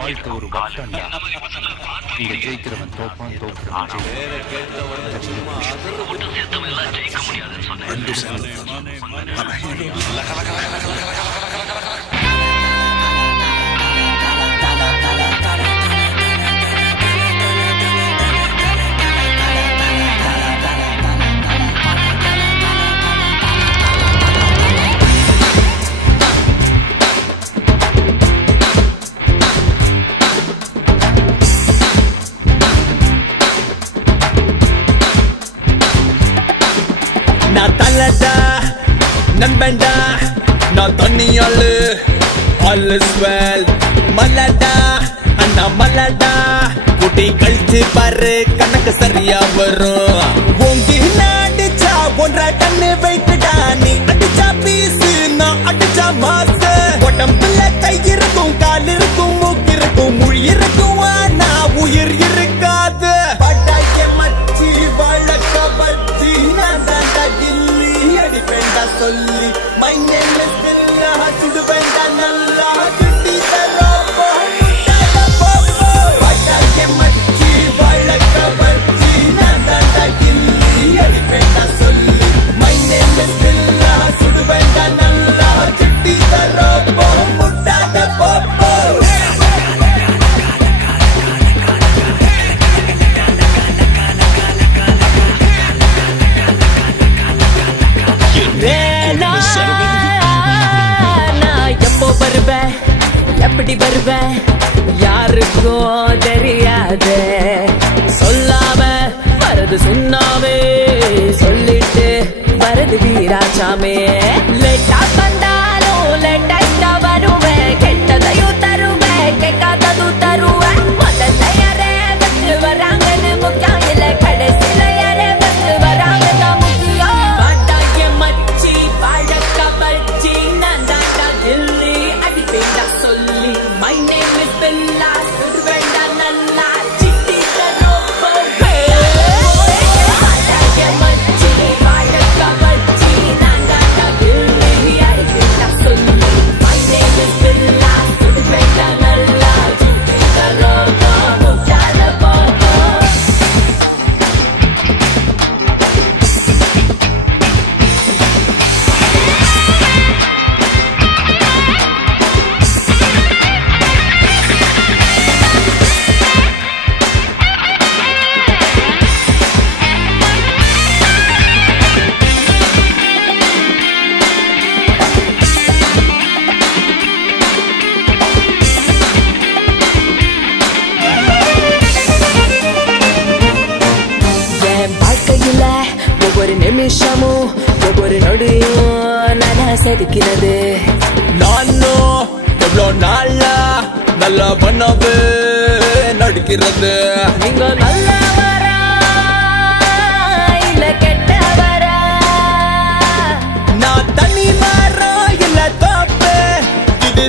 வாழ்க்கை ஒரு வட்டம்டா. இங்க ஜெயிக்கிறவன் தோப்பான், தோக்குறவன் நான் தள்ளடா நண்பன்டா, நான் தண்ணியாளு all is well. மல்லடா அண்ணா மல்லடா, குட்டி கழிச்சு பாரு கணக்கு சரியா வரும். ஓங்கி அடிச்சா 1.5 டன் வெயிட்டுடா, நீ அடிச்சா பீஸு நான் அடிச்சா மாசு. உடம்புல கை இருக்கும், கால் இருக்கும், மூக்கு இருக்கும், மொழி இருக்கும், ஆனா உயிர் இருக்காது. பட்டாக்கே மச்சி வழக்க பச்சி நான் தாண்டா கில்லி அடிப்பேண்டா சொல்லி. மை நேம் இஸ் பில்லா, சுடுவேண்டா நல்லா கிட்டி தரோப்போ முட்டாத போப்போ. பட்டாக்கே மச்சி வழக்க பச்சி நான் தாண்டா கில்லி அடிப்பேண்டா சொல்லி. மை நேம் இஸ் பில்லா, சுடுவேண்டா நல்லா கிட்டி தரோப்போ முட்டாத போப்போ. நான் எப்போ வருவேன், எப்படி வருவேன் யாருக்கும் தெரியாது. சொல்லாம வரது சொன்னாவே, சொல்லிட்டு வரது வீராசாமே. லேட்டா வந்தாலும் லேட்டா வருவேன், கெட்டதையும் தருவேன், கேட்காததும் தருவேன். முதல்ல யாரே வச்சு வராங்கன்னு முக்கியம் இல்ல, கடைசியில யாரே வச்சு வராங்க தான் முக்கியம். பாட்டாக்கே மச்சி பழக்க பச்சி நான் தாண்டா கில்லி அடிப்பேண்டா சொல்லி. மை நேம் இஸ் பில்லா, சுடுவேண்டா நல்லா சிட்டி தரோப்போ. பாட்டாக்கே மச்சி பழக்க பச்சி நான் தாண்டா கில்லி அடிப்பேண்டா சொல்லி. மை நேம் இஸ் பில்லா, சுடுவேண்டா நல்லா சிட்டி தரோப்போ முட்டாத போப்போ. என் வாழ்க்கையில ஒவ்வொரு நிமிஷமும் ஒவ்வொரு நொடியும் நான் செதுக்கிறது. நானும் எவ்வளோ நாளா நல்லா பண்ணவே நடிக்கிறது. நீங்க நல்லவரா இல்ல கெட்டவரா, நான் தனி மரம் இல்ல தோப்பு, இது